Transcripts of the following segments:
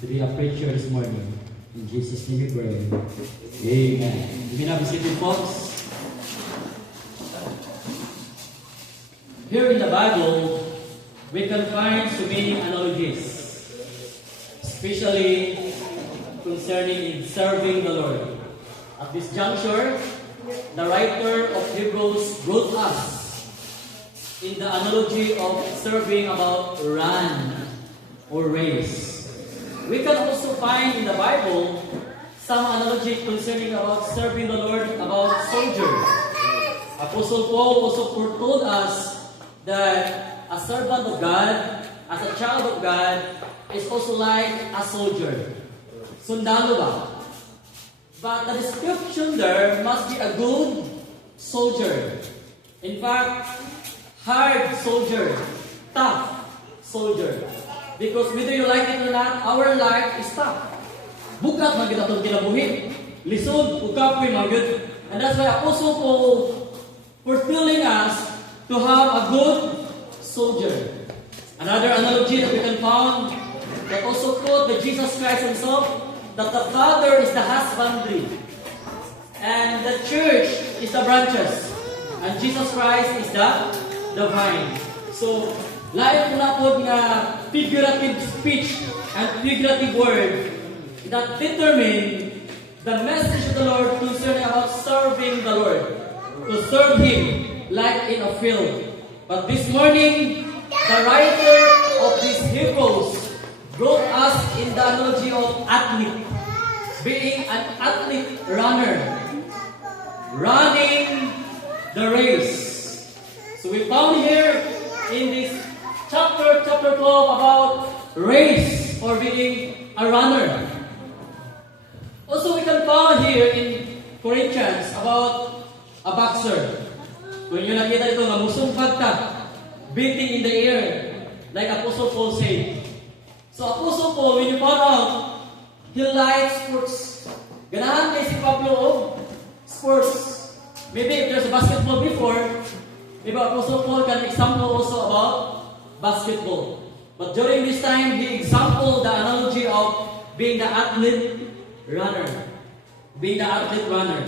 to be a preacher this morning. In Jesus' name we pray. Amen. You may now be seated, folks. Here in the Bible, we can find so many analogies, especially concerning serving the Lord. At this juncture, the writer of Hebrews wrote us in the analogy of serving about run or race. We can also find in the Bible some analogy concerning about serving the Lord about soldier. Apostle Paul also foretold us that a servant of God, as a child of God, is also like a soldier. Sundalo ba? But the description there must be a good soldier. In fact, hard soldier, tough soldier. Because whether you like it or not, our life is tough. Bukat man kita itong kinabuhi. Lisod, ukapoy man good. And that's why Apostle Paul foretelling us to have a good soldier. Another analogy that we can find that also quote by Jesus Christ himself, that the Father is the husbandry and the church is the branches and Jesus Christ is the vine. So, lahat na po nga figurative speech and figurative word that determine the message of the Lord concerning about serving the Lord, to serve Him like in a field. But this morning, the writer of these Hebrews brought us in the analogy of athlete, being an athlete runner, running the race. So we found here in this chapter 12 about race or being a runner. Also we can find here in Corinthians about a boxer. Kung nyo nakita dito, mamusungpad ka, beating in the air, like Apostle Paul said. So Apostle Paul, when you found out, he likes sports. Ganahan kay si Pablo of sports. Maybe if there's a basketball before, maybe Apostle Paul can example also about basketball. But during this time, he exampled the analogy of being the athlete runner. Being the athlete runner.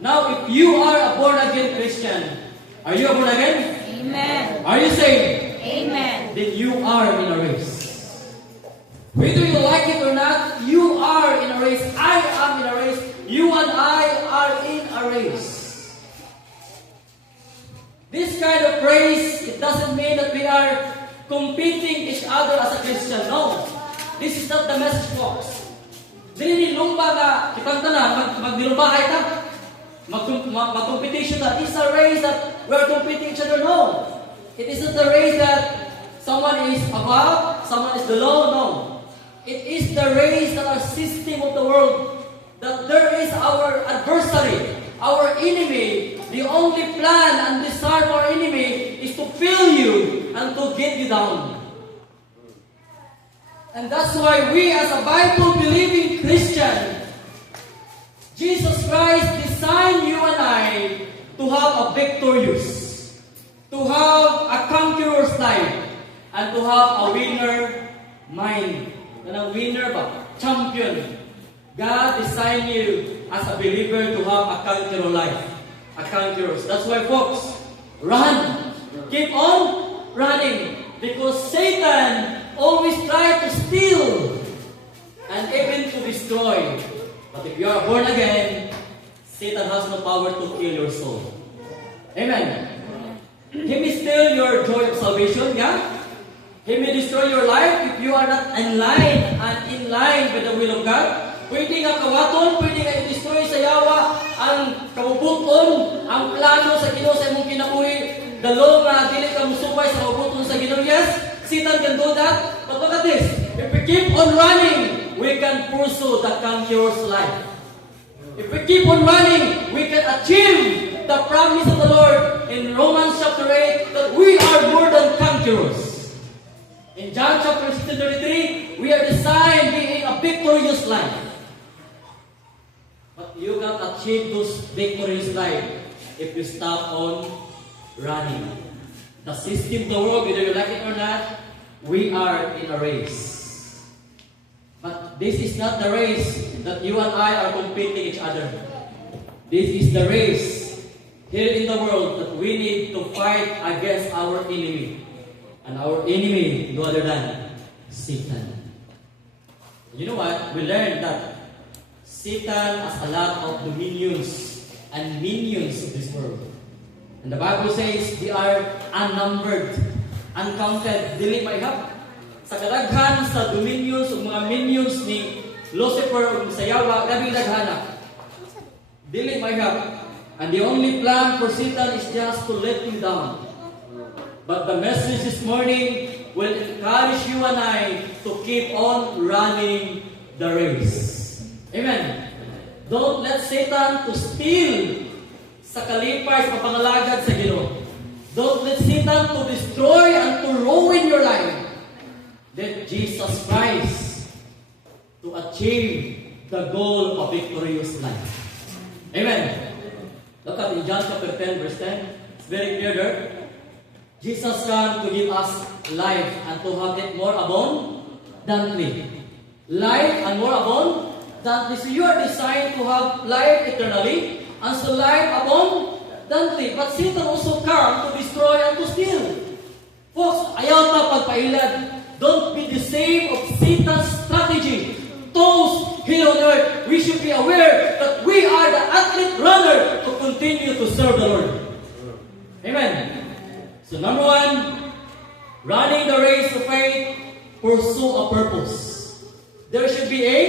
Now, if you are a born-again Christian, are you a born-again? Amen. Are you saved? Amen. Then you are in a race. Whether you like it or not, you are in a race. I am in a race. You and I are in a race. This kind of race, it doesn't mean that we are competing each other as a Christian. No. This is not the message, folks. Dili lumba nga, kitang tanan, magnilubahay ta. Mag-competition that. It's a race that we are competing each other. No. It isn't a race that someone is above, someone is below. No. It is the race that our system of the world, that there is our adversary, our enemy. The only plan and desire of our enemy is to fail you and to get you down. And that's why we as a Bible-believing Christian, Jesus Christ designed you and I to have a victorious, to have a conqueror's life, and to have a winner mind. And a winner ba? Champion. God designed you as a believer to have a conqueror life. A conquerors. That's why, folks, run. Keep on running. Because Satan always tries to steal and even to destroy. But if you are born again, Satan has no power to kill your soul. Amen. He may steal your joy of salvation, yeah? He may destroy your life if you are not in line and in line with the will of God. Pwede nga kawaton, pwede nga i-destroy sa yawa ang kabubuton, ang plano sa Ginoo sa imong kinabuhi. Dalo nga dili ka musubay sa kabubuton sa Ginoo. Yes, Satan can do that. But look at this. If we keep on running, we can pursue the conqueror's life. If we keep on running, we can achieve the promise of the Lord in Romans chapter 8 that we are more than conquerors. In John chapter 16:33, we are designed being a victorious life. But you cannot achieve those victorious life if you stop on running. The system of the world, whether you like it or not, we are in a race. But this is not the race that you and I are competing each other. This is the race here in the world that we need to fight against our enemy. And our enemy, no other than Satan. You know what? We learned that Satan has a lot of dominions and minions of this world. And the Bible says they are unnumbered, uncounted. Dili maihap. Sa kadaghan sa dominions o mga minions ni Lucifer o Sayawa, labing daghana. Dili maihap. And the only plan for Satan is just to let him down. But the message this morning will encourage you and I to keep on running the race. Amen. Don't let Satan to steal sa kalipay sa pangalagad sa Ginoo. Don't let Satan to destroy and to ruin your life. Let Jesus Christ to achieve the goal of victorious life. Amen. Look at in John chapter 10 verse 10. It's very clear there. Jesus came to give us life and to have it more abundantly. Life and more abundantly. So you are designed to have life eternally and so life abundantly. But Satan also came to destroy and to steal. Folks, ayaw ta pagpailad. Don't be deceived of Satan's strategy. Those here on earth, we should be aware that we are the athlete runner to continue to serve the Lord. Amen. So number one, running the race of faith, pursue a purpose. There should be a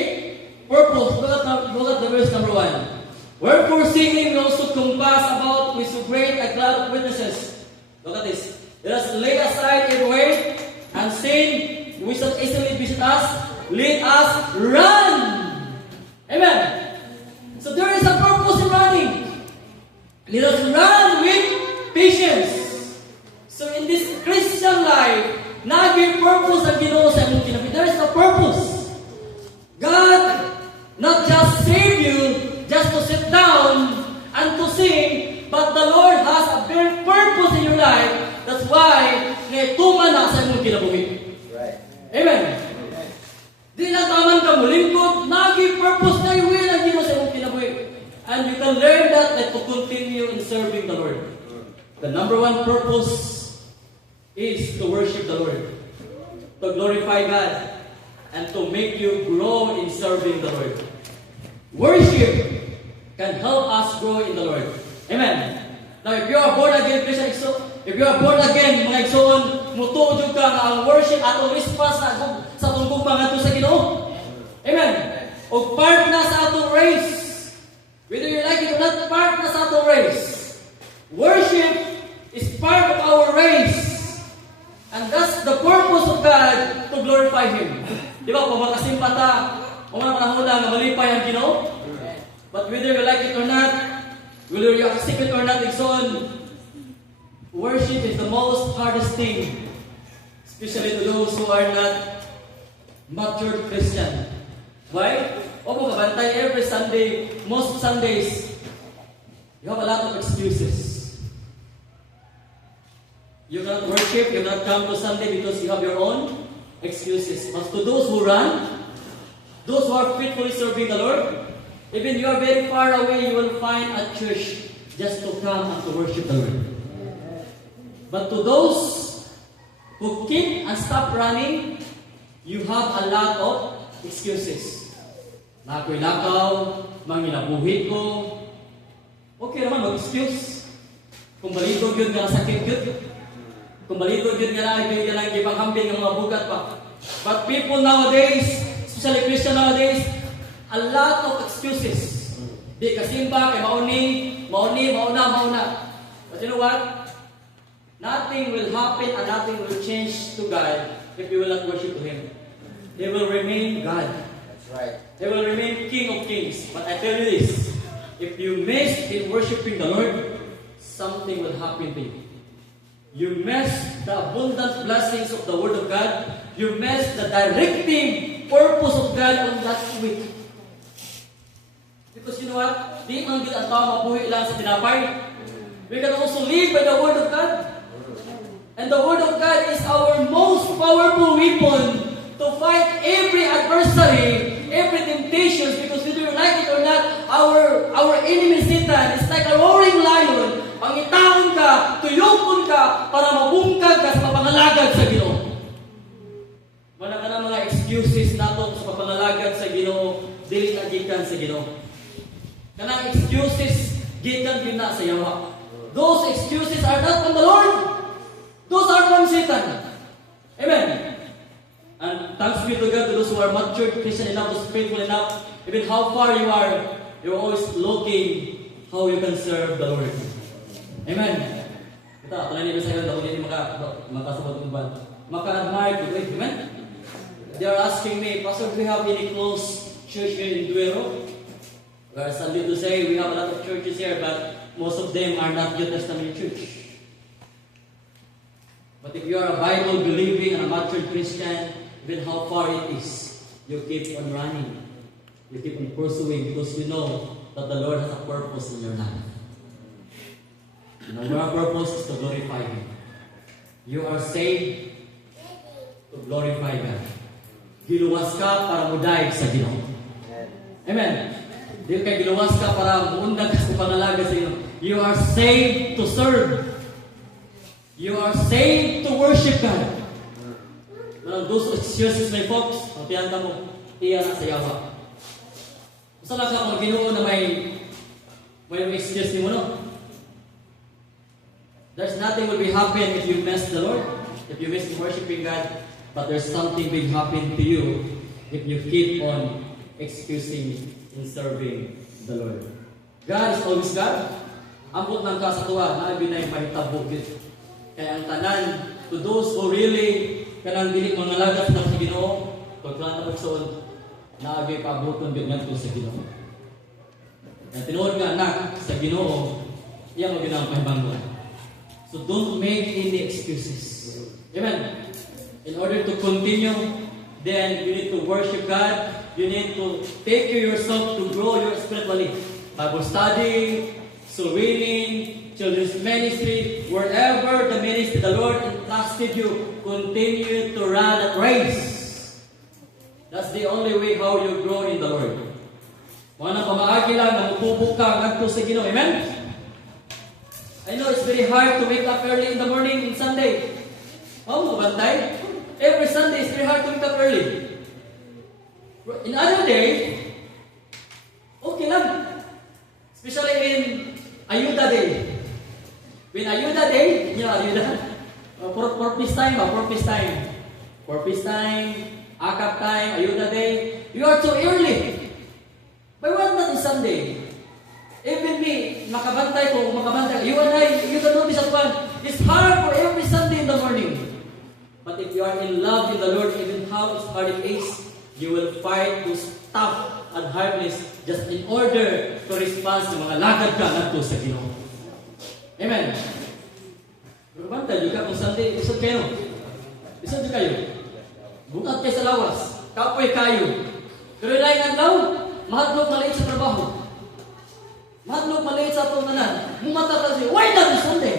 purpose. Look at the verse number 1. Wherefore seeing we also compass about with so great a cloud of witnesses. Look at this. Let us lay aside every weight and sin which does easily beset us. Let us run. Amen. So there is a purpose in running. Let us run with patience. So in this Christian life, naging purpose ang Ginoo sa imong kinabuhi. There is a purpose. God not just save you just to sit down and to sing, but the Lord has a very purpose in your life. That's why naituman na sa imong kinabuhi. Right. Amen. Di lang taman ka mulingkod, naging purpose na yung will ang Ginoo sa imong kinabuhi. And you can learn that to continue in serving the Lord. The number one purpose is to worship the Lord, to glorify God, and to make you grow in serving the Lord. Worship can help us grow in the Lord. Amen. Now, if you are born again, if you are born again, mga igsoon, mutuod ka nga ang worship atong response sa atong gugma ngadto sa Ginoo. Amen. O part na sa atong race. Whether you like it or not, part na sa atong race. Worship is part of our race. And that's the purpose of God to glorify Him. Di ba? Kung makasimpata, kung manahula na malipay ang Ginoo. But whether you like it or not, whether you accept it or not, igsoon, worship is the most hardest thing. Especially to those who are not mature Christian. Why? O kung kabantay every Sunday, most Sundays, you have a lot of excuses. You cannot worship, you cannot come to Sunday because you have your own excuses. But to those who run, those who are faithfully serving the Lord, even you are very far away, you will find a church just to come and to worship the Lord. But to those who keep and stop running, you have a lot of excuses. Nako'y lakaw, mangilabuhi ko. Okay naman, mag-excuse. Kung balito yun nga sakit yun. Kung balito yun nga lang ipaghambing ng mga bugat pa. But people nowadays, especially Christian nowadays, a lot of excuses. Di kasimba, kay mauna. But you know what? Nothing will happen and nothing will change to God if you will not worship Him. He will remain God. That's right. He will remain King of Kings. But I tell you this, if you miss in worshiping the Lord, something will happen to you. You miss the abundant blessings of the Word of God. You miss the directing purpose of God on that week. Because you know what? Di man gid ang tao mabuhi lang sa tinapay. We can also live by the Word of God. And the Word of God is our most powerful weapon to fight every adversary, ka para mabungkag ka sa papangalagad sa Ginoo. Wala ka na mga excuses nato sa papangalagad sa Ginoo, dili na gikan sa Ginoo. Kanang excuses gikan gina sa yawa. Those excuses are not from the Lord. Those are from Satan. Amen. And thanks be to God, to those who are matured Christian enough, who's faithful enough, even how far you are, you're always looking how you can serve the Lord. Amen. Kita, pala nila sa'yo, daw hindi makasabot ng band. Maka-admire ko. Amen. They are asking me, Pastor, do we have any close church here in Duero? Well, sadly to say, we have a lot of churches here, but most of them are not New Testament church. But if you are a Bible-believing and a matured Christian, even how far it is, you keep on running. You keep on pursuing because you know that the Lord has a purpose in your life. And our purpose is to glorify Him. You are saved to glorify God. Giluwas ka para mudaig sa Ginoo. Amen. Di kay giluwas ka para muundag sa pangalaga sa Ginoo. You are saved to serve. You are saved to worship God. Well, those excuses, my folks, ang piyanta mo, iya na sa yawa. Gusto lang ka kung Ginoo na may excuse ni mo, no? There's nothing will be happen if you miss the Lord, if you miss worshiping God, but there's something will happen to you if you keep on excusing in serving the Lord. God is always God. Ambot ng kasatuwa na binay mahitabo gid. Kaya ang tanan to those who really kanang dili mangalagat ng sa Ginoo, pagkala na magsuon na agay paaboton gid ngadto sa Ginoo. Kaya tinuod nga anak sa Ginoo, iya mo ginang pahibanggon. So don't make any excuses. Amen. In order to continue, then you need to worship God. You need to take care of yourself to grow your spiritually. Bible study, soul winning, children's ministry, wherever the ministry the Lord entrusted you, continue to run that race. That's the only way how you grow in the Lord. Mga nang pamaagi lang, namutubo ka ngadto sa Ginoo. Amen? I know it's very hard to wake up early in the morning on Sunday. Oh, mabantay. Every Sunday it's very hard to wake up early. In other day, okay lang. Especially in Ayuda Day. When Ayuda Day, you know, Ayuda, for peace time, Akap time, Ayuda Day, you are too early. But why not on Sunday? Even me, makabantay, you and I, you can notice at one, it's hard for every Sunday in the morning. But if you are in love with the Lord, even how hard it is, you will fight those tough and hardness just in order to respond sa mga lagad ka ngadto sa Ginoo. Amen. Berbantay juga kung Sunday, isod kayo. Isod kayo. Bukat kayo sa lawas. Kapoy kayo. Pero lain adlaw, mahadlok maliit sa trabaho. Mahadlok maliit sa atong tanan. Mumata ka siya, why not this Sunday?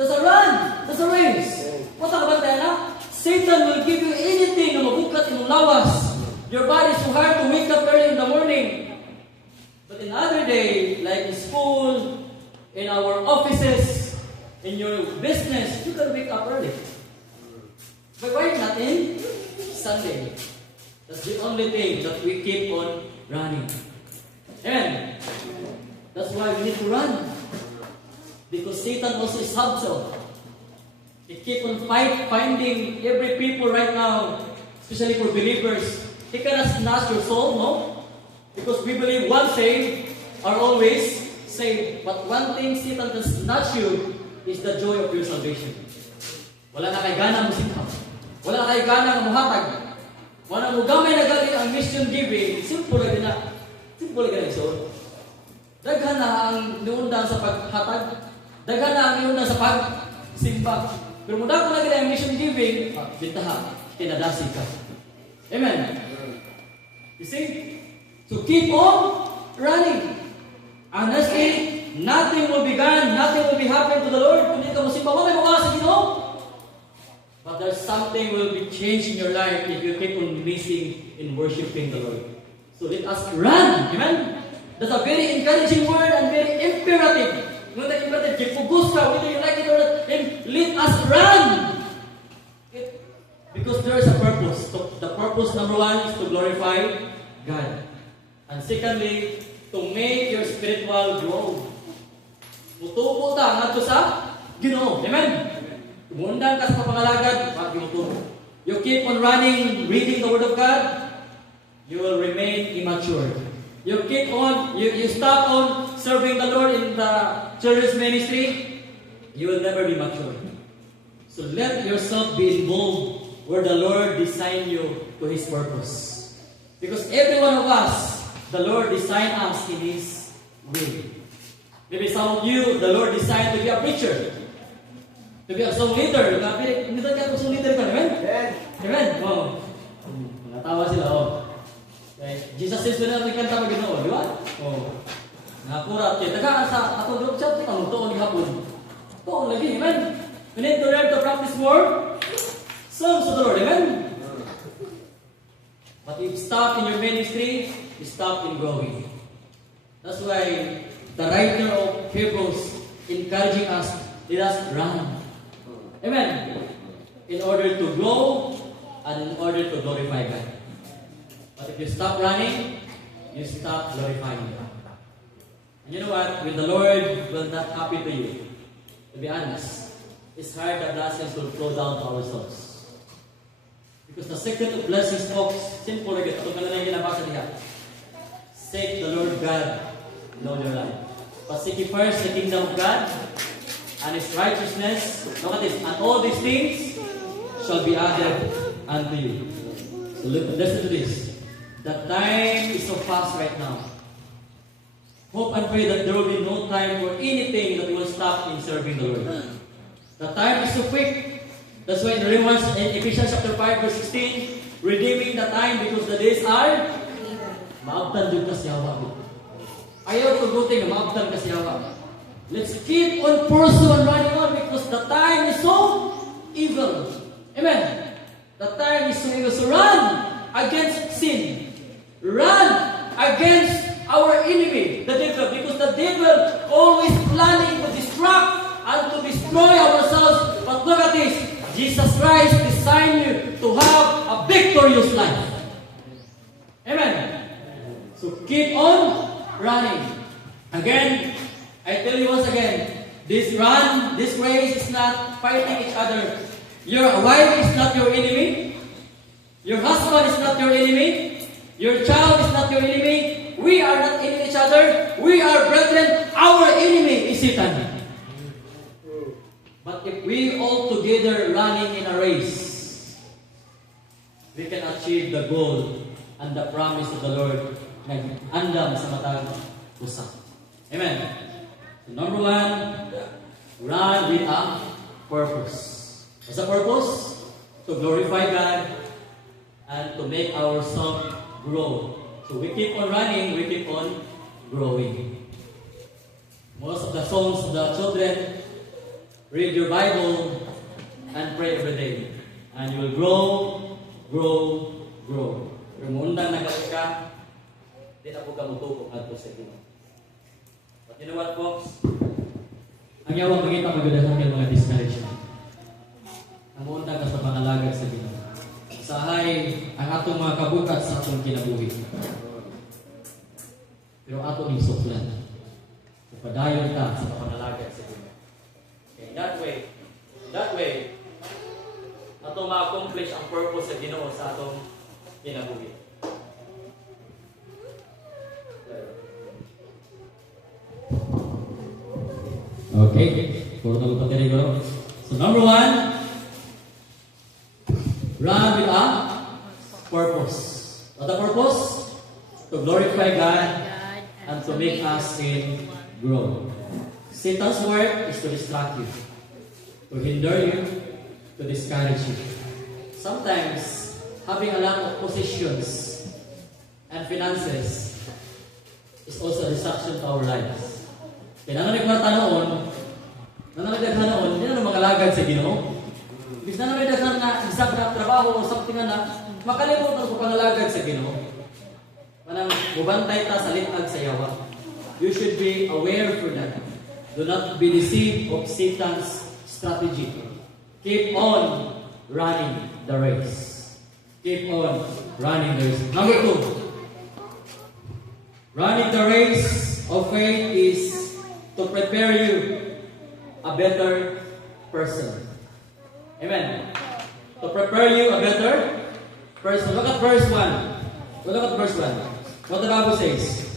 There's a run. There's a race. What ang bantay na? Satan will give you anything na mabukat imong lawas. Your body is too hard to wake up early in the morning. But in other day, like in school, in our offices, in your business, you can wake up early. But why not in Sunday? That's the only thing that we keep on running. Amen. That's why we need to run. Because Satan also is subtle. He keep on finding every people right now, especially for believers. He cannot snatch your soul, no? Because we believe once saved are always saved. But one thing Satan can snatch you is the joy of your salvation. Wala na kay gana mo sita. Wala na kay gana mo hatag. Wala mo gamay na gali ang mission giving. Simple lang na. Simple lang so. Daghan na ang niundang sa paghatag. Daghan na ang niundang sa pagsimba. Pero muna ko lagi ang mission giving, bintaha, kinadasi ka. Amen. You see? So keep on running. Honestly, nothing will be gone, nothing will be happen to the Lord. Kung hindi ka musimba, wala may mawala sa Ginoo. But there's something will be changed in your life if you keep on missing in worshiping the Lord. So let us run. Amen? That's a very encouraging word and very imperative. Ngunit importante, focus ka, whether you like it or not, and let us run. Because there is a purpose. So, the purpose number one is to glorify God. And secondly, to make your spiritual growth. Mutubo ta ngadto sa Ginoo. Amen. Tumundan ka sa pangalagad, pag mutubo. You keep on running, reading the Word of God, you will remain immature. You keep on, you stop on serving the Lord in the church ministry, you will never be mature. So let yourself be involved where the Lord designed you to His purpose. Because every one of us, the Lord designed us in His will. Maybe some of you, the Lord designed to be a preacher, to be a song leader. Hindi ka song leader ka, amen? Amen? Wow. Natawa sila, oh. Okay. Jesus says, when natin kanta mag-Ginoo, di ba? Oh. Nakurat kayo. Tagaan sa atong group chat, tuon ni hapon. Tuon lagi, amen? We need to learn to practice more songs of the Lord, amen? But if you stop in your ministry, you stop in growing. That's why the writer of Hebrews encouraging us, let us run. Amen? In order to grow and in order to glorify God. But if you stop running, you stop glorifying God. And you know what? When the Lord will not happen to you, to be honest, it's hard that blessings will flow down to our souls. Because the secret of blessings, folks, simple like it. Ito ka na yung ginabasa niya. Seek the Lord God in all your life. But seek ye first the kingdom of God and His righteousness. Look at this. And all these things shall be added unto you. So listen to this. The time is so fast right now. Hope and pray that there will be no time for anything that will stop in serving the Lord. The time is so quick. That's why in Ephesians chapter 5 verse 16, redeeming the time because the days are maabtan din kasi hawa. Ayaw tugutin, maabtan kasi hawa. Let's keep on pursuing and running on because the time is so evil. Amen. The time is so evil. So run against sin. Run against our enemy, the devil, because the devil always planning to distract and to destroy ourselves. But look at this. Jesus Christ designed you to have a victorious life. Amen. So keep on running. Again, I tell you once again, this race is not fighting each other. Your wife is not your enemy. Your husband is not your enemy. Your child is not your enemy. We are not enemy each other. We are brethren. Our enemy is Satan. But if we all together running in a race, we can achieve the goal and the promise of the Lord na andam sa matag usa. Amen. So number one, run with a purpose. What's the purpose? To glorify God and to make ourselves grow. So we keep on running, we keep on growing. Most of the songs of the children, read your Bible and pray every day. And you will grow, grow, grow. Pero mundang nagalit ka, di na po ka mutuko at po sa Ginoo. But you know what, folks? Ang yawang pagkita maganda sa akin mga discouragement. Ang mundang ka sa pangalagad sa Ginoo. Sahay ang atong mga kabukat sa atong kinabuhi. Pero ato ning suklan. Padayon ka sa pangalagad sa Ginoo. Okay, that way, ato ma-accomplish ang purpose sa Ginoo sa atong kinabuhi. Okay, puro na patiri ko. So number one, run with a purpose. What the purpose? To glorify God and to make us grow. Satan's work is to distract you, to hinder you, to discourage you. Sometimes, having a lot of possessions and finances is also a distraction to our lives. Kaya nananagkwarta noon, hindi na magalagad sa Ginoo. Bis na naman dasan na isang na trabaho o something na makalimutan sa pangalagad sa Ginoo. Manang mubantay ta sa litag sa yawa. You should be aware for that. Do not be deceived of Satan's strategy. Keep on running the race. Keep on running the race. Number 2. Running the race of faith is to prepare you a better person. Amen. To prepare you a better person. Look at verse 1. Look at verse 1. What the Bible says.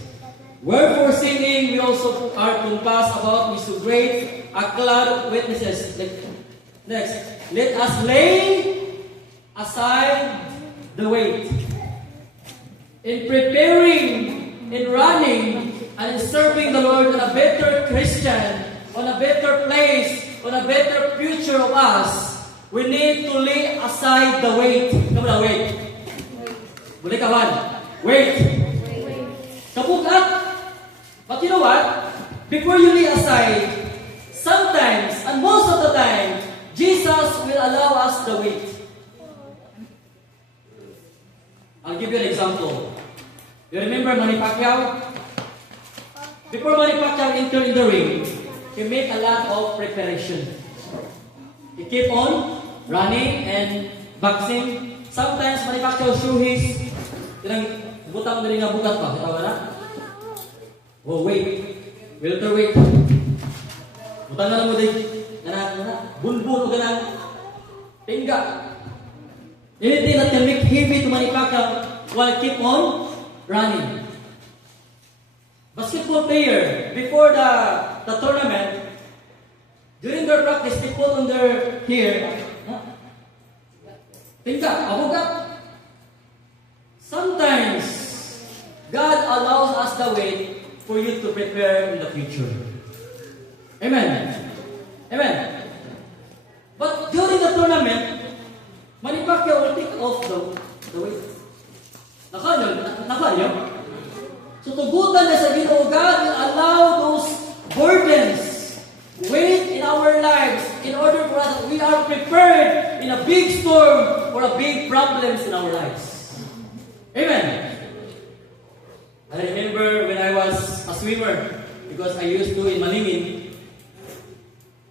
Wherefore singing we also are compassed about with so great a cloud of witnesses. Next. Let us lay aside the weight. In preparing, in running, and in serving the Lord on a better Christian, on a better place, on a better future of us, we need to lay aside the weight. Come on, weight. Balik kawan. Weight. Kabugat. But you know what? Before you lay aside, sometimes, and most of the time, Jesus will allow us the weight. I'll give you an example. You remember Manny Pacquiao? Before Manny Pacquiao entered in the ring, he made a lot of preparation. He kept on running and boxing. Sometimes Manny Pacquiao show his butang na rin nga bukat pa. Kitawa na? Oh, wait. Welterweight. Butang na lang mo din. Bulbul o ganang tingga. Anything that can make heavy to Manny Pacquiao while keep on running. Basketball player, before the tournament, during their practice, they put on their hair, tingga, abugat. Sometimes, God allows us the way for you to prepare in the future. Amen. Amen. But during the tournament, Manny Pacquiao will take off the weight. Nakanyo? So tugutan na sa Ginoo, God will allow those burdens, weight in our lives, in order for us, we are prepared in a big storm or a big problems in our lives. Amen. I remember when I was a swimmer, because I used to in Malingin,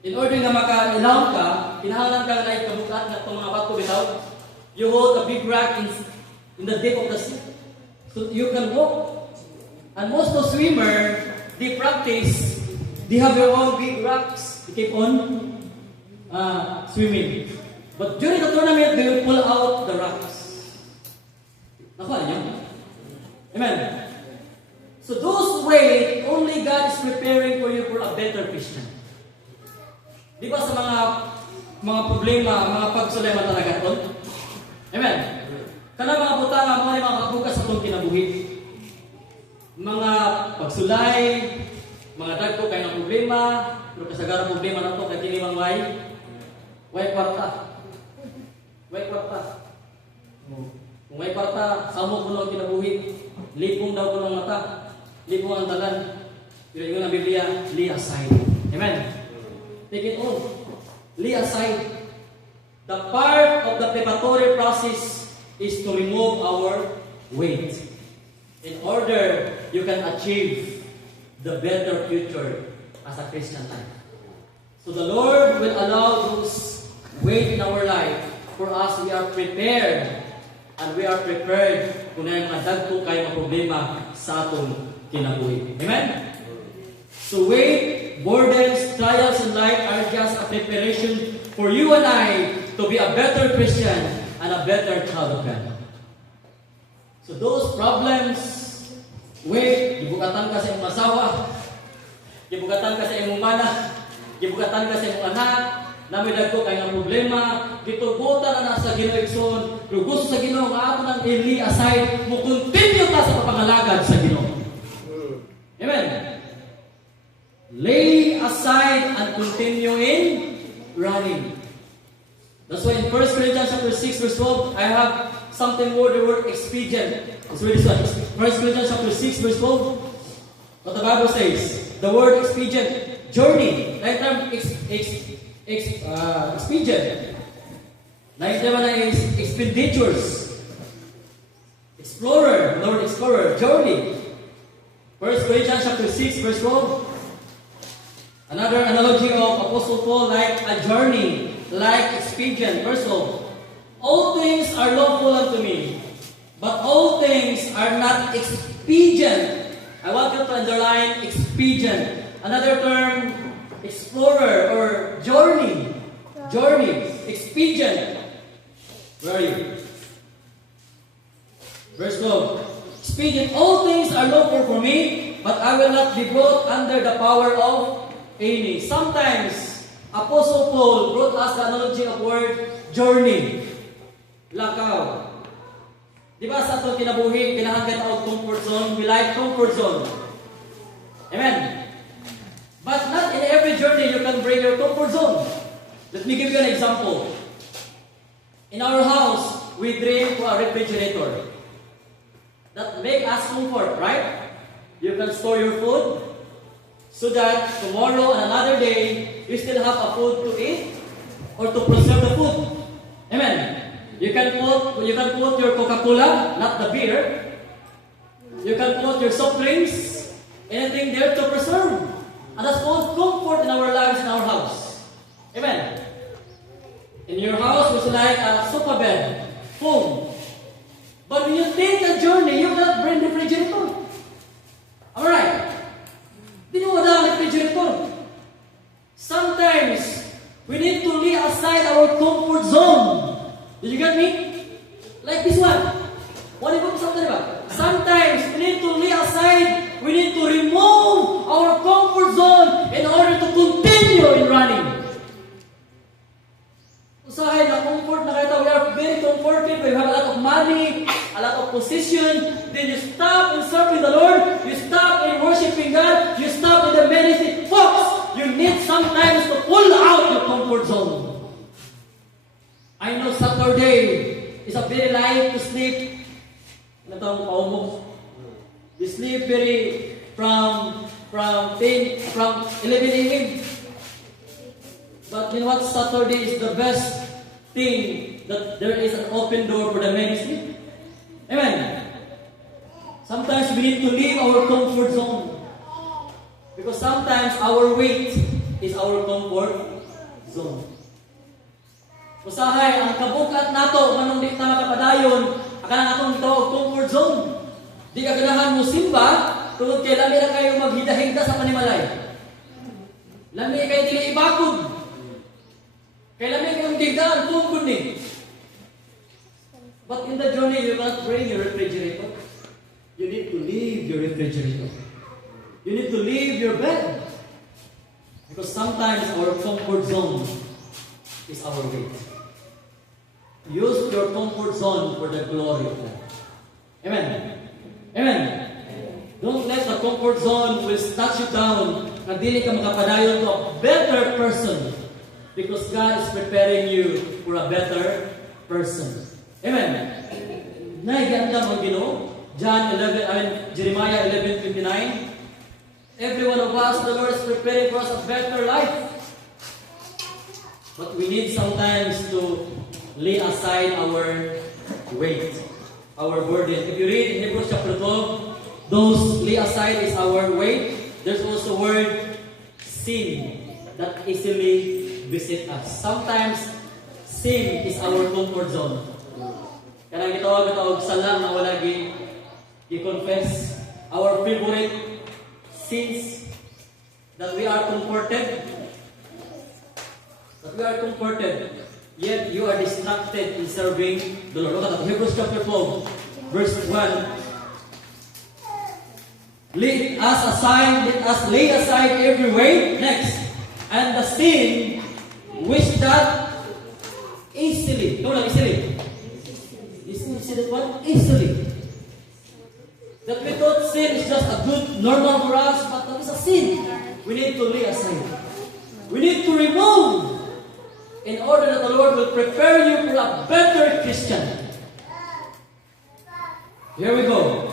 in order na maka-ilaw ka, kinahanglan ka na ikabukat na itong mga bato bitaw, you hold a big rock in the depth of the sea. So you can walk. And most of swimmers, they practice, they have their own big rocks to keep on swimming. But during the tournament, they will pull out the rocks. Nakuha niyo? Amen. So those way, only God is preparing for you for a better Christian. Di ba sa mga problema, mga pagsulema talaga ito? Amen. Kana mga butanga, mga kabukas sa itong kinabuhi. Mga pagsulay, mga dagko kayo ng problema, pero kasagara problema na ito, kaya kinimang way kwarta. Way kwarta. Kung may kwarta, samo ko ng kinabuhi, lipong daw ko ng mata, lipong ang talan. Pero yung ng Biblia, lay aside. Amen. Take it all. Lay aside. The part of the preparatory process is to remove our weight in order you can achieve the better future as a Christian life. So the Lord will allow those weight in our life for us. We are prepared and we are prepared kung na mga dagko kayo mga problema sa atong kinabuhi. Amen? So weight, burdens, trials in life are just a preparation for you and I to be a better Christian and a better child of God. So those problems, weight, gibukatan ka sa imong asawa, gibukatan ka sa imong mana, gibukatan ka sa imong anak, namin dagko kay nga problema, gitugutan na sa Ginoo igsoon, pero gusto sa Ginoo nga ato nang i-lay aside, mo continue ta sa papangalagad sa Ginoo. Amen. Lay aside and continue in running. That's why in 1 Corinthians chapter 6 verse 12, I have something more the word expedient. It's really one. 1 Corinthians chapter 6 verse 12. What the Bible says, the word expedient, journey, right term expedient. Like naman na is expenditures. Explorer, the word explorer, journey. 1 Corinthians chapter 6 verse 12. Another analogy of Apostle Paul, like a journey, like expedient. Verse 12. All things are lawful unto me, but all things are not expedient. I want you to underline expedient. Another term, explorer or journey. Journey, expedient. Where are you? Verse 12. Expedient. All things are lawful for me, but I will not be brought under the power of any. Sometimes, Apostle Paul brought us the analogy of word journey. Lakaw. Di ba sa itong kinabuhi, kinahanggan ang comfort zone? We like comfort zone. Amen. But not in every journey you can bring your comfort zone. Let me give you an example. In our house, we dream to a refrigerator that make us comfort, right? You can store your food so that tomorrow and another day, you still have a food to eat or to preserve the food. Amen. You can put your Coca-Cola, not the beer. You can put your soft drinks, anything there to preserve. And that's called comfort in our lives, in our house. Amen. In your house, it's like a sofa bed, foam. But when you take a journey, you cannot bring refrigerator. Alright? Di mo wala ang refrigerator. Sometimes, we need to lay aside our comfort zone. Did you get me? Like this one. What if something about? Sometimes, we need to lay aside, we need to remove our comfort zone in order to continue in running. Usahay na comfort na kita, we are very comforted, we have a lot of money, a lot of position, then you stop in serving the Lord, you stop in worshiping God, you stop in the ministry. Folks, you need sometimes to pull out your comfort zone. I know Saturday is a very light to sleep. You sleep very from 11 a.m. But you know what? Saturday is the best thing that there is an open door for the ministry. Amen. Sometimes we need to leave our comfort zone. Because sometimes our weight is our comfort zone. Usahay, ang kabukat nato, manong di na makapadayon, akala natong ito ang comfort zone. Di ka ganahan mo simba, tungkol kay lami na kayo maghida-higda sa panimalay. Lami kayo dili ibakod. Kay lami kayo higdaan, tungkol ni. But in the journey, you cannot bring your refrigerator. You need to leave your refrigerator. You need to leave your bed. Because sometimes our comfort zone is our weight. Use your comfort zone for the glory of God. Amen. Amen. Don't let the comfort zone will snatch you down na dili ka makapadayon to a better person because God is preparing you for a better person. Amen. Naiganda mo Ginoo. Jeremiah 11:29. Every one of us, the Lord is preparing for us a better life. But we need sometimes to lay aside our weight, our burden. If you read in Hebrews chapter 12, those lay aside is our weight. There's also word sin that easily visit us. Sometimes sin is our comfort zone. Kaya gitawag salam na wala i-confess our favorite sins that we are comforted. That we are comforted, yet you are distracted in serving the Lord. Look at that. Hebrews chapter 12, verse 1. Let us lay aside every weight, next, and the sin which that easily, no, easily. You see that one? Easily. That we thought sin is just a good, normal for us, but that is a sin. We need to lay aside. We need to remove in order that the Lord will prepare you for a better Christian. Here we go.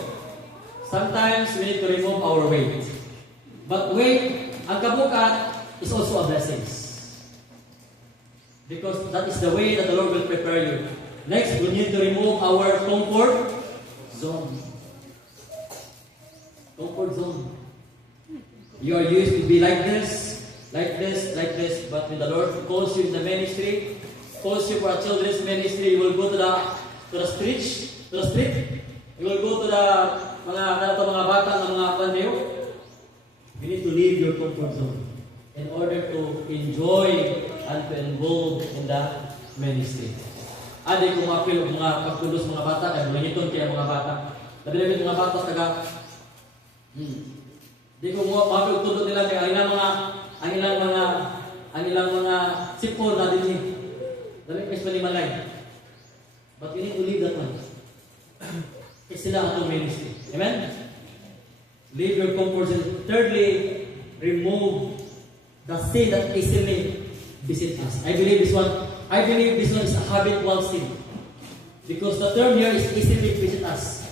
Sometimes we need to remove our weight. But weight, ang kabukat, is also a blessing. Because that is the way that the Lord will prepare you. Next, we need to remove our comfort zone. Comfort zone. You are used to be like this. like this. But when the Lord calls you in the ministry, calls you for a children's ministry, you will go to the street. You will go to the mga bata ng mga panyo. You need to leave your comfort zone in order to enjoy and to involve in the ministry. Adi ko mapil mga pagtulos mga bata kay mangiton kay mga bata. Labi mga bata taga di ko mo mapil tulot nila kay ang ilang mga sipon na dinhi. Dali kasi ni malay. But you need to leave that one. Kasi sila ang ministry. Amen? Leave your comfort zone. Thirdly, remove the sin that easily visits us. I believe this one is a habitual sin. Because the term here is easily visit us.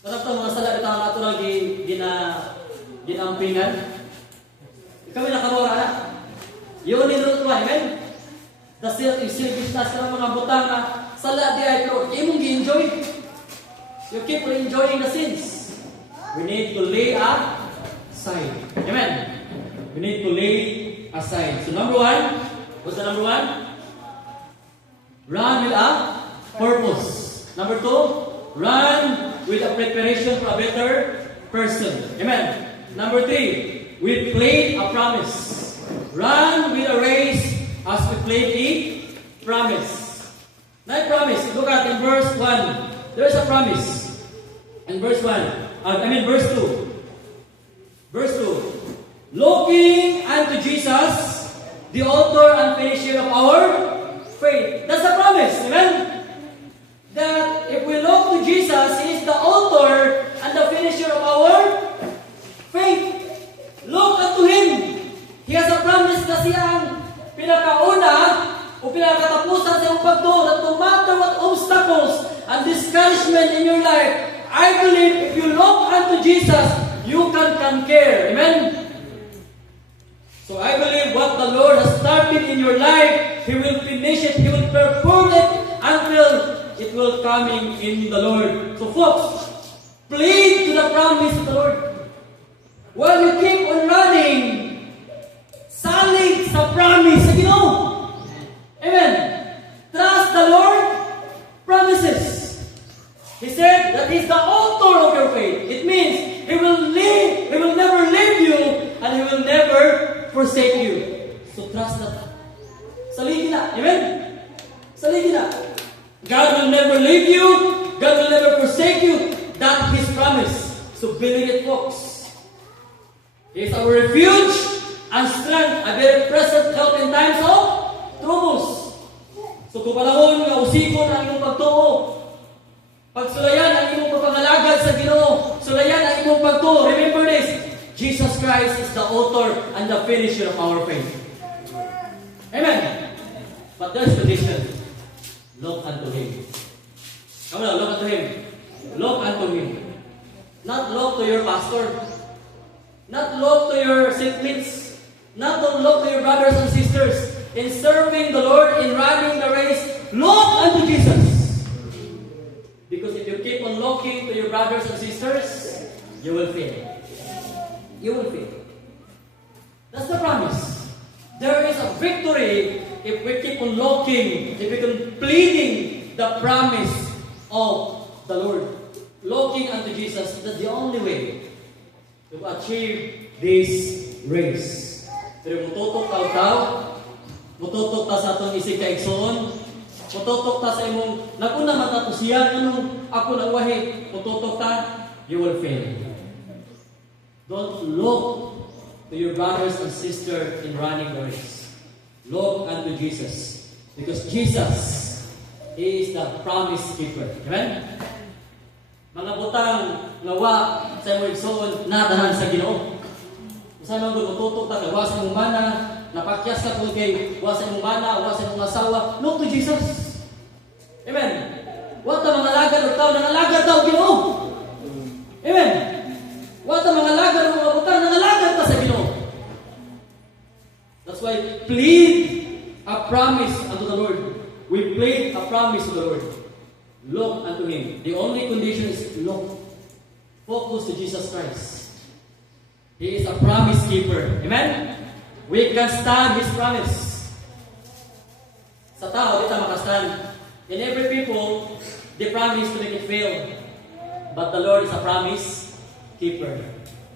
Karap ito mga sala ito ang ato lang ginampingan. Kami nakarora na. Yun ni Ruth 1, amen? The sin that easily visit us. Karang mga butang na sala di ay pero imong gi-enjoy. You keep enjoying the sins. We need to lay aside. Amen? We need to lay aside. So number 1, what's the number 1? Run with a purpose. Number 2, run with a preparation for a better person. Amen. Number 3, we played a promise. Run with a race as we played a promise. Now promise. Look at in verse 1. There is a promise. In verse 1. Verse 2. Verse 2. Looking unto Jesus, the author and finisher of our faith. That's the promise. Amen? That if we look to Jesus, He is the author and the finisher of our faith. Look unto Him. He has a promise na siya ang pinakauna o pinakatapusan sa iyong pagtuon that no matter what obstacles and discouragement in your life, I believe if you look unto Jesus, you can conquer. Amen? So I believe what the Lord has started in your life, He will finish it, He will perform it until it will coming in the Lord. So folks, plead to the promise of the Lord. While you keep on running, salig sa promise sa Ginoo. Amen. Trust the Lord promises. He said that He's the author of your faith. It means He will never leave you, and He will never forsake you. So trust that. Saligin na. Amen? Saligin na. God will never leave you. God will never forsake you. That's His promise. So believe it, folks. He is our refuge and strength, a very present help in times of troubles. So kung panahon nga usikon ang iyong pagtuo, pagsulayan ang imong pagpangalagad sa Ginoo, sulayan ang imong pagtuo. Remember this, Jesus Christ is the author and the finisher of our faith. Amen. But there's condition. Look unto Him. Come on, look unto Him. Look unto Him. Not look to your pastor. Not look to your seatmates. Not look to your brothers and sisters. In serving the Lord, in running the race, look unto Jesus. Because if you keep on looking to your brothers and sisters, you will fail. You will fail. That's the promise. There is a victory if we keep on looking, if we keep pleading the promise of the Lord. Looking unto Jesus, that's the only way to achieve this race. Pero mututok mututok ta sa atong isig kaigsoon, mututok ta sa imong naguna matatusiyan anong ako nagwahi, mututok ta, you will fail. Don't look to your brothers and sisters in running the race. Look unto Jesus. Because Jesus is the promise keeper. Amen? Mga butang ngawa sa imong igsoon nadahan sa Ginoo. Usa man gud mututok ta kay wa sa imong mana, napakyas ka kung kay wa sa imong mana, wa sa imong asawa, look to Jesus. Amen. Wa ta mga lagad o tao nangalagad daw Ginoo. Amen. Wa ta mga lagad o mga butang nangalagad ta sa Ginoo. That's why plead a promise unto the Lord. We plead a promise to the Lord. Look unto Him. The only condition is look. Focus to Jesus Christ. He is a promise keeper. Amen? we can stand His promise. Sa tao, di tayo makastand. In every people, they promise to make it fail. But the Lord is a promise keeper.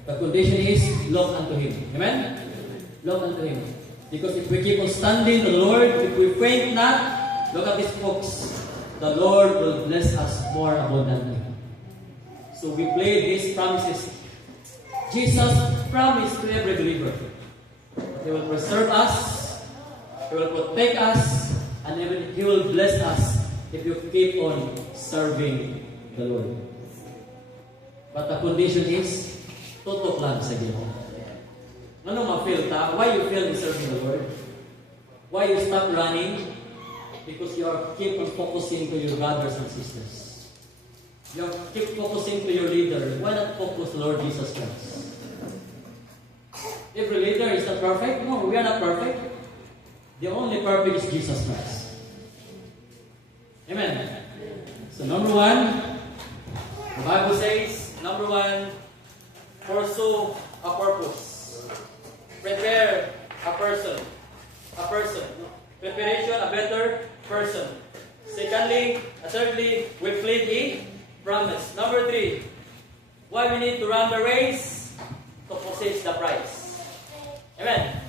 The condition is, look unto Him. Amen? Look unto Him. Because if we keep on standing to the Lord, if we faint not, look at these folks. The Lord will bless us more abundantly. So we play these promises. Jesus promised to every believer. He will preserve us, He will protect us, and even He will bless us if you keep on serving the Lord. But the condition is, tutok lang sa Ginoo. Ano ma-feel ta? Why you fail in serving the Lord? Why you stop running? Because you are keep on focusing to your brothers and sisters. You keep focusing to your leader. Why not focus on Lord Jesus Christ? Every leader is not perfect. No, we are not perfect. The only perfect is Jesus Christ. Amen. So number one, the Bible says, number one, pursue a purpose. Prepare a person. A person. Preparation, a better person. Secondly, thirdly, we plead a promise. Number three, why we need to run the race? To possess the prize. Amen.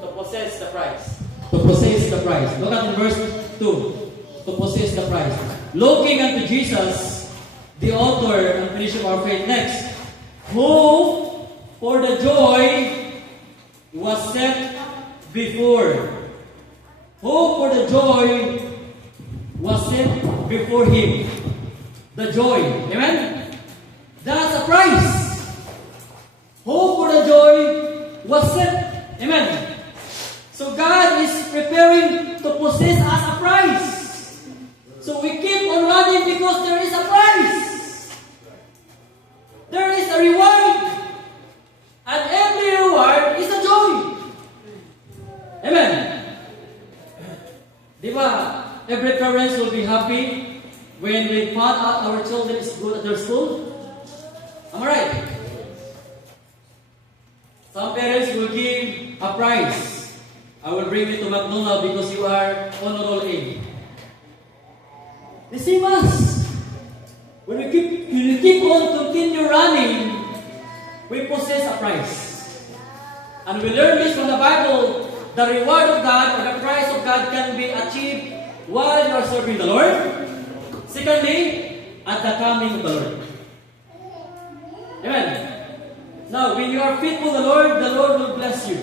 To possess the prize. To possess the prize. Look at verse 2. To possess the prize. Looking unto Jesus, the author and finisher of our faith. Next, who for the joy was set before. Who for the joy was set before Him. The joy. Amen? That's a prize. Who for the joy was set. Amen. So God is preparing to possess us a prize. So we keep on running because there is a prize. There is a reward. And every reward is a joy. Amen. Diba? Every parents will be happy when we find out our children is good at their school. Am I right? Some parents will give a prize. I will bring you to McDonald's because you are honor roll A. The same us. When we keep on continue running, we possess a prize. And we learn this from the Bible. The reward of God or the prize of God can be achieved while you are serving the Lord. Secondly, at the coming of the Lord. Amen. Now, when you are faithful to the Lord will bless you.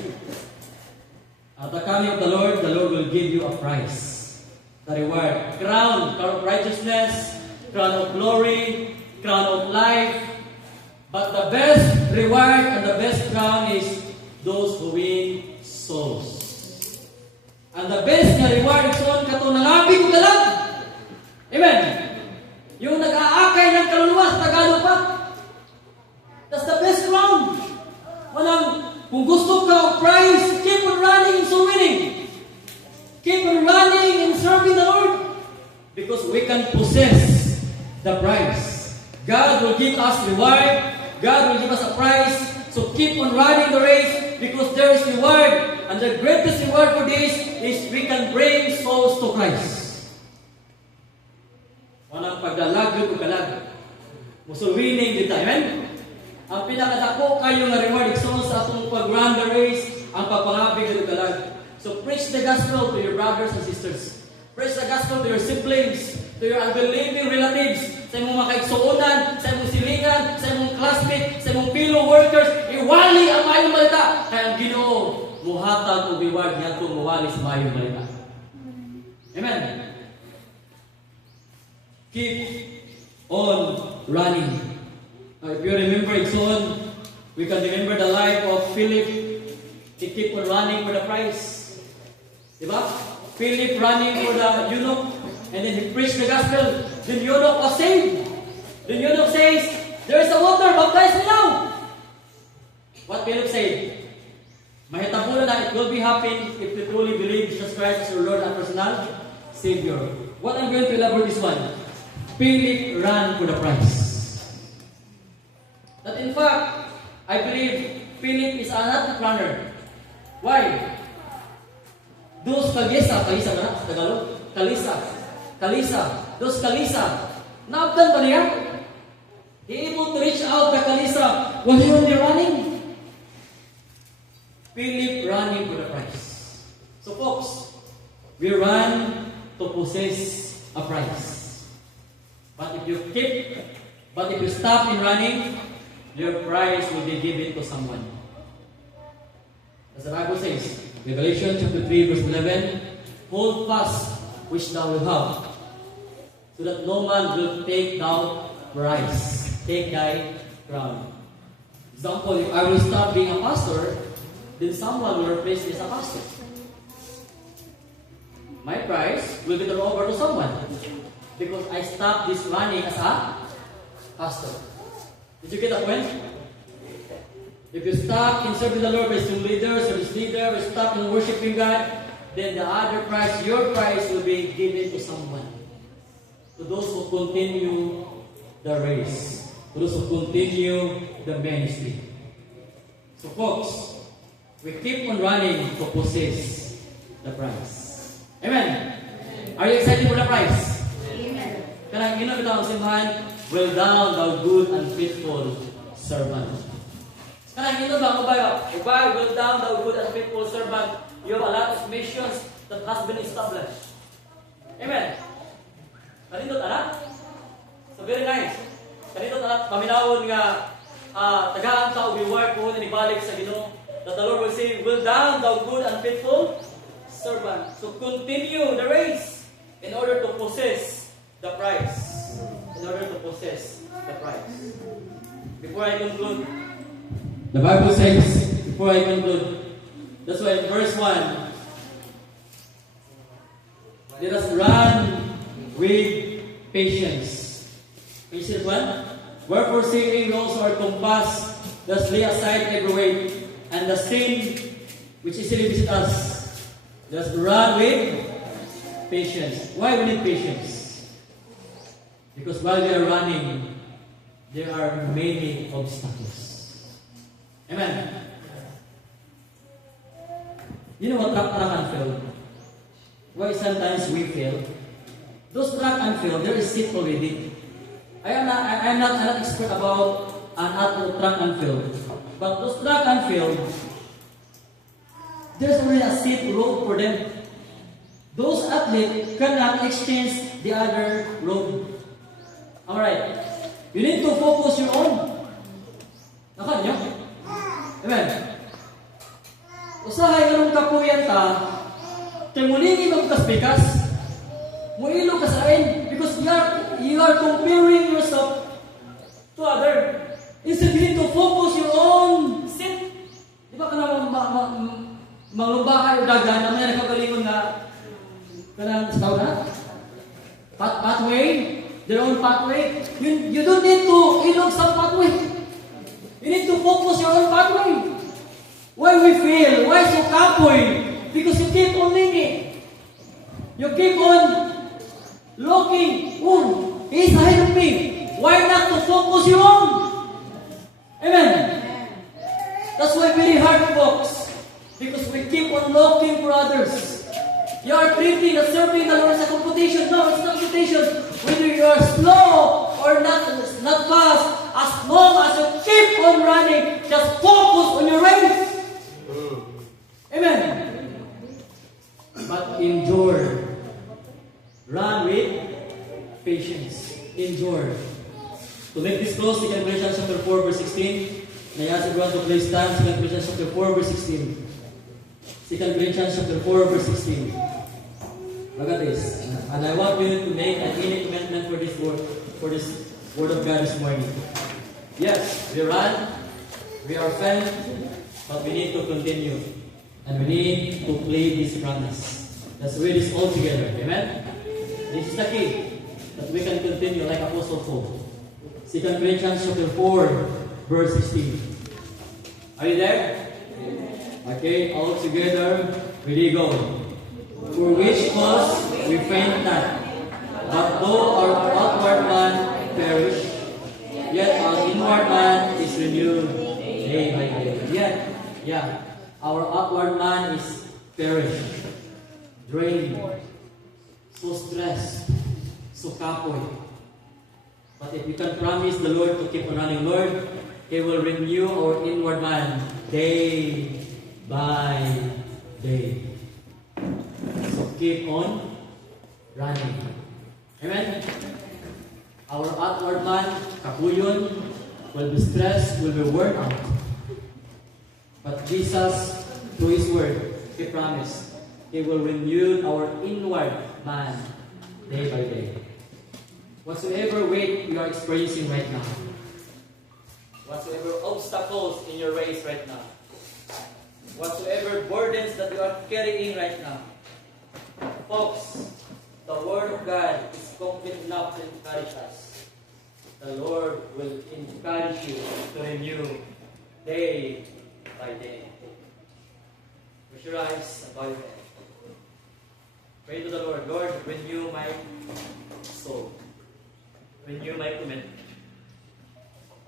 At the coming of the Lord will give you a prize. The reward. Crown of righteousness, crown of glory, crown of life. But the best reward and the best crown is those who win souls. And the best na reward is on katong nangabi ko galag. Amen. Yung nag-aakay ng kaluluwa sa Tagalog pa. That's the best crown. Kung gusto ka of prize, keep on running so winning. Keep on running and serving the Lord. Because we can possess the prize. God will give us reward. God will give us a prize. So keep on running the race because there is reward. And the greatest reward for this is we can bring souls to Christ. Walang pagdalag o kalag. Musul winning dito. Amen? Ang pinakadako kayo na reward souls sa atong pag-run the race, ang pagpangabig o kalag. So preach the gospel to your brothers and sisters. Preach the gospel to your siblings, to your unbelieving relatives, sa imong mga kaigsuonan, sa imong silingan, sa imong classmate, sa imong fellow workers. Iwali ang mayong balita. Kaya ang Ginoo muhatag o reward niya kung muwali sa mayong balita. Amen. Keep on running. Now, if you remember Igsoon, we can remember the life of Philip. He keep on running for the prize. Diba? Philip running for the eunuch, and then he preached the gospel. The eunuch was saved. The eunuch says, "There is a water, baptize me now." What Philip said? Mahitabulan na it will be happy if you truly believe Jesus Christ as your Lord and personal Savior. What I'm going to elaborate this one. Philip ran for the prize. That in fact, I believe Philip is not a runner. Why? Those kalisa na, Tagalog? Kalisa. Those kalisa. Naabdan ba niya? He able to reach out the kalisa when he only running. Philip running for the prize. So folks, we run to possess a prize. But if you stop in running, your prize will be given to someone. As the Bible says, Revelation chapter 3 verse 11, hold fast which thou wilt have, so that no man will take thou prize, take thy crown. Example, if I will stop being a pastor, then someone will replace me as a pastor. My prize will be turned over to someone because I stopped this running as a pastor. Did you get that point? If you stop in serving the Lord as leader, service leader, or stop in worshiping God, then the other prize, your prize, will be given to someone. To those who continue the race, to those who continue the ministry. So folks, we keep on running to possess the prize. Amen? Are you excited for the prize? Amen. Kanang ino bitaw ang simbahan, well done, thou good and faithful servant. Kanang ino ba, ubay, well done, thou good and faithful servant. You have a lot of missions that has been established. Amen. Kanindot anak? So very nice. Kanindot anak, paminawon nga tagaan ka o reward po na ibalik sa Ginoo. That the Lord will say, well done, thou good and faithful servant. So continue the race in order to possess the prize. In order to possess the prize. Before I conclude, the Bible says, before I conclude, that's why in verse 1, let us run with patience. Patience 1, wherefore saving also our compass, thus lay aside every weight, and the sin which easily visit us. Let us run with patience. Why we need patience? Because while we are running, there are many obstacles. Amen. You know what track and field? Why sometimes we fail? Those track and field, there is seat already. I'm not an expert about track and field. But those track and field, there's already a seat road for them. Those athletes cannot exchange the other road. Alright. You need to focus your own. Nakan niyo? Amen. Usahay ganun kapuyan ta, kay mulingi magkas-bikas, muilo ka sa ain, because you are comparing yourself to other. Instead, you need to focus your own seat. Di ba ka na maglubahay o dagan na may nakagalingon na kanang sa tao na? Pathway, their own pathway. You don't need to ilog sa pathway. You need to focus your own pathway. Why we fail? Why so kapoy? Because you keep on leaning. You keep on looking. Oh, he's ahead of me. Why not to focus your own? Amen. That's why very hard, folks. Because we keep on looking for others. You are treating and serving the Lord as a competition. No, it's not competition. Whether you are slow or not fast, as long as you keep on running, just focus on your race. Amen. But endure. Run with patience. Endure. To make this close, 2 Corinthians chapter 4 verse 16. I ask everyone to please stand. 2 Corinthians chapter 4 verse 16. 2 Corinthians chapter 4 verse 16. Look at this. And I want you to make an any commitment for this word of God this morning. Yes, we run, we are fed, but we need to continue. And we need to play this promise. Let's read this all together. Amen? This is the key that we can continue like Apostle Paul. 2 Corinthians chapter 4 verse 16. Are you there? Okay, all together, ready, go. For which cause we faint not, but though our outward man perish, yet our inward man is renewed day by day. Yet, our outward man is perished, drained, so stressed, so kapoy. But if we can promise the Lord to keep on running, Lord, He will renew our inward man day by day. So keep on running. Amen? Our outward man, kapuyon, will be stressed, will be worn out. But Jesus, through His word, He promised, He will renew our inward man day by day. Whatsoever weight you are experiencing right now, whatsoever obstacles in your race right now, whatsoever burdens that you are carrying right now, folks, the Word of God is complete enough to encourage us. The Lord will encourage you to renew day by day. Close your eyes and bow your head. Pray to the Lord, Lord, renew my soul. Renew my commitment.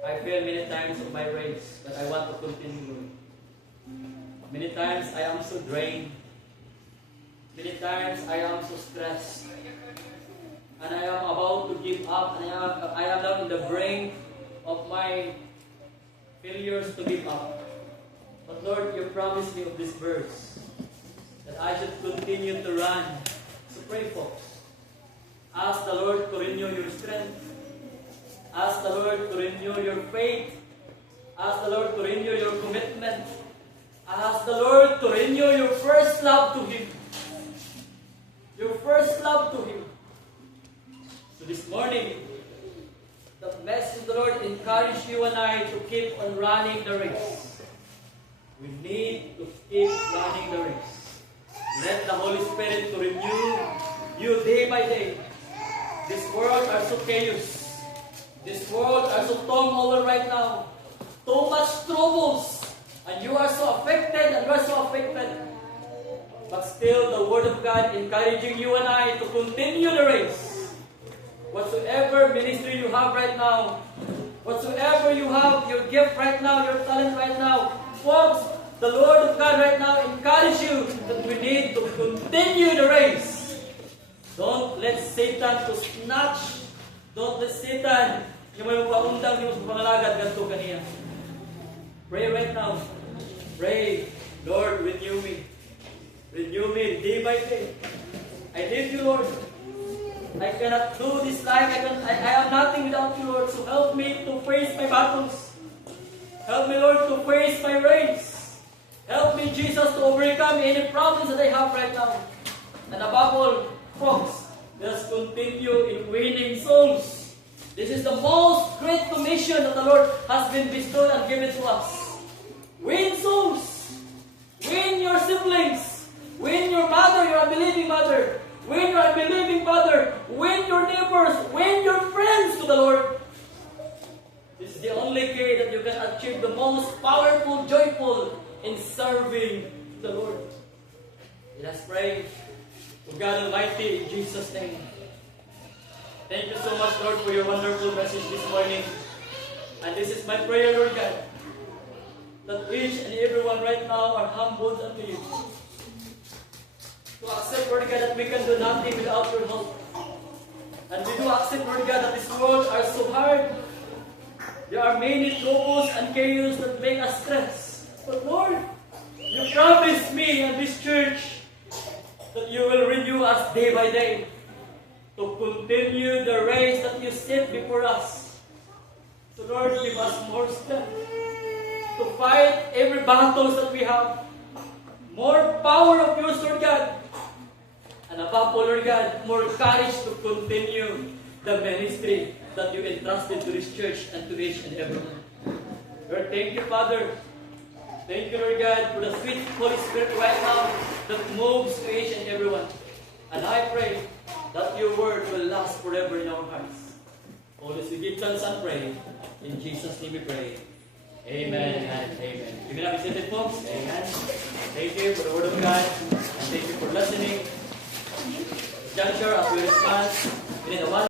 I fail many times of my race, but I want to continue. Many times I am so drained. Many times I am so stressed. And I am about to give up. And I am now in the brink of my failures to give up. But Lord, you promised me of this verse that I should continue to run. So pray, folks. Ask the Lord to renew your strength. Ask the Lord to renew your faith. Ask the Lord to renew your commitment. Ask the Lord to renew your first love to Him. Your first love to Him. So this morning, the message of the Lord encourages you and I to keep on running the race. We need to keep running the race. Let the Holy Spirit to renew you day by day. This world are so chaos. This world are so turmoil right now. Too much troubles. And you are so affected and you are so affected. But still the Word of God encouraging you and I to continue the race. Whatsoever ministry you have right now, whatsoever you have, your gift right now, your talent right now, folks, the Lord of God right now encourage you that we need to continue the race. Don't let Satan to snatch. Don't let Satan yung may paundang yung pangalagad ganito kaniya. Pray right now. Pray, Lord, renew me. Renew me day by day. I need you, Lord. I cannot do this life. I am nothing without you, Lord. So help me to face my battles. Help me, Lord, to face my race. Help me, Jesus, to overcome any problems that I have right now. And above all, folks, let us continue in winning souls. This is the most great commission that the Lord has been bestowed and given to us. Win souls. Win your siblings. Win your mother, your unbelieving mother. Win your unbelieving father. Win your neighbors. Win your friends to the Lord. This is the only way that you can achieve the most powerful, joyful in serving the Lord. Let us pray. To God Almighty, in Jesus' name. Thank you so much, Lord, for your wonderful message this morning. And this is my prayer, Lord God, that each and everyone right now are humbled unto you. To accept, Lord God, that we can do nothing without your help. And we do accept, Lord God, that this world are so hard. There are many troubles and chaos that make us stress. But Lord, you promised me and this church that you will renew us day by day to continue the race that you set before us. So Lord, give us more strength to fight every battle that we have. More power of yours, Lord God. And above all, Lord God, more courage to continue the ministry that you entrusted to this church and to each and every one. Lord, thank you, Father. Thank you, Lord God, for the sweet Holy Spirit right now that moves to each and every one. And I pray that your word will last forever in our hearts. All this we give thanks and pray. In Jesus' name we pray. Amen and amen. You can have it seated, folks. Amen. Thank you for the word of God. And thank you for listening. Juncture as we respond.